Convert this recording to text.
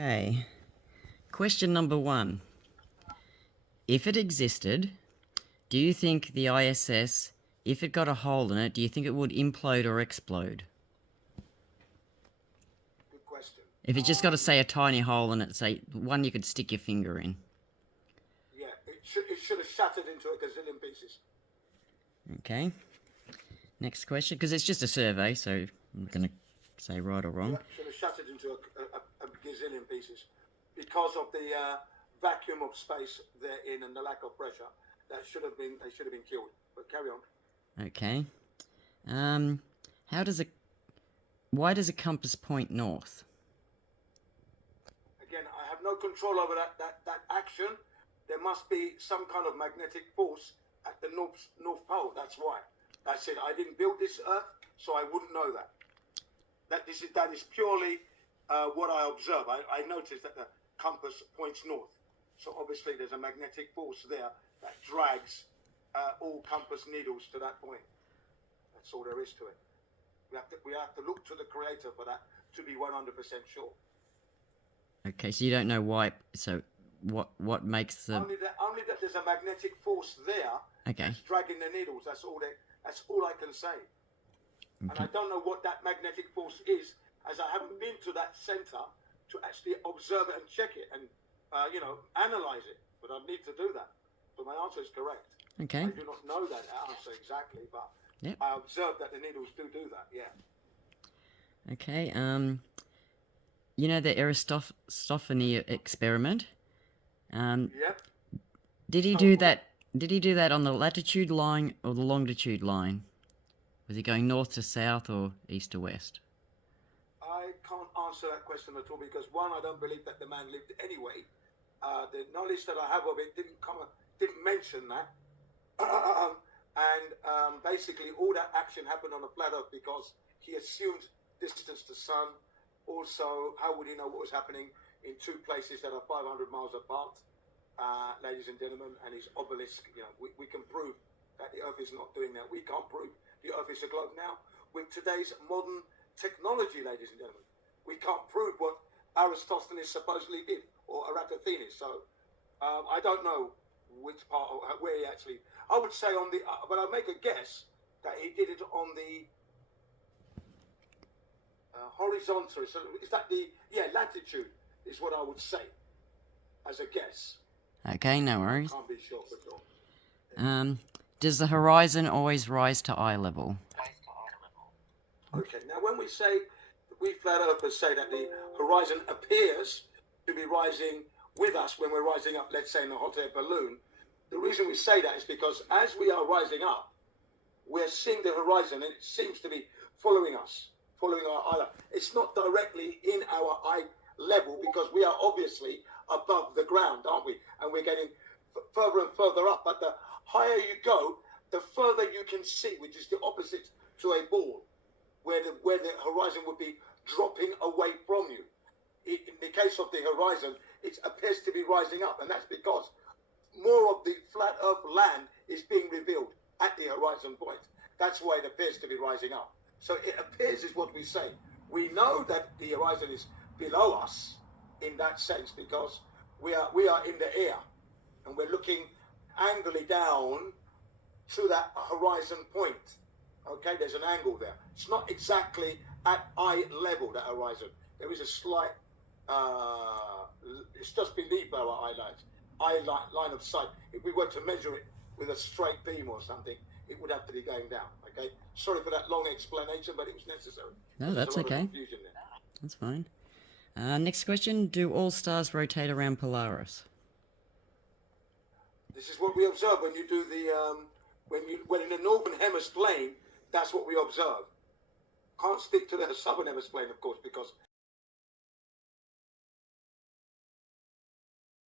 Okay. Question number 1. If it existed, do you think the ISS, if it got a hole in it, do you think it would implode or explode? Good question. If it just got to say a tiny hole in it, say one you could stick your finger in. Yeah, it should have shattered into a gazillion pieces. Okay. Next question, because it's just a survey, so I'm not going to say right or wrong. Yeah, should have shattered into a gazillion pieces because of the vacuum of space therein and the lack of pressure. They should have been killed. But carry on. Okay. Why does a compass point north? Again, I have no control over that action. There must be some kind of magnetic force at the North Pole. That's why. That's it. I didn't build this Earth, so I wouldn't know that. That is purely what I observe. I noticed that the compass points north. So obviously there's a magnetic force there that drags all compass needles to that point. That's all there is to it. We have to look to the Creator for that to be 100% sure. Okay, so you don't know why. So what makes the only that there's a magnetic force there that's dragging the needles. That's all I can say. Okay. And I don't know what that magnetic force is, as I haven't been to that center to actually observe it and check it and analyze it. But I need to do that. So my answer is correct. Okay. I do not know that answer exactly, but yep. I observe that the needles do that. Yeah. Okay. You know the Aristophanes experiment? Yep. Did he do that? Did he do that on the latitude line or the longitude line? Was he going north to south or east to west? I can't answer that question at all because one, I don't believe that the man lived anyway. The knowledge that I have of it didn't mention that. Basically, all that action happened on a flat Earth because he assumed distance to sun. Also, how would he know what was happening in two places that are 500 miles apart, ladies and gentlemen? And his obelisk, we can prove that the Earth is not doing that. We can't prove the Earth is a globe now. With today's modern technology, ladies and gentlemen, we can't prove what Aristophanes supposedly did, or Eratosthenes. So, I don't know which part, or where he actually... I would say on the... but I'll make a guess that he did it on the... horizontal. So is that the latitude is what I would say as a guess. Okay, no worries. I can't be sure for sure. Does the horizon always rise to eye level? Okay, now when we say, we flat earthers say that the horizon appears to be rising with us when we're rising up, let's say in a hot air balloon, the reason we say that is because as we are rising up, we're seeing the horizon and it seems to be following us. Following our eye level. It's not directly in our eye level because we are obviously above the ground, aren't we? And we're getting further and further up. But the higher you go, the further you can see, which is the opposite to a ball, where the horizon would be dropping away from you. In the case of the horizon, it appears to be rising up, and that's because more of the flat Earth land is being revealed at the horizon point. That's why it appears to be rising up. So it appears is what we say. We know that the horizon is below us in that sense because we are in the air and we're looking angrily down to that horizon point. Okay, there's an angle there. It's not exactly at eye level, that horizon. There is a slight, it's just beneath our line of sight. If we were to measure it with a straight beam or something, it would have to be going down. Okay, sorry for that long explanation, but it was necessary. No, that's okay. That's fine. Next question: do all stars rotate around Polaris? This is what we observe when you do the when in the northern hemisphere plane. That's what we observe. Can't stick to the southern hemisphere plane, of course, because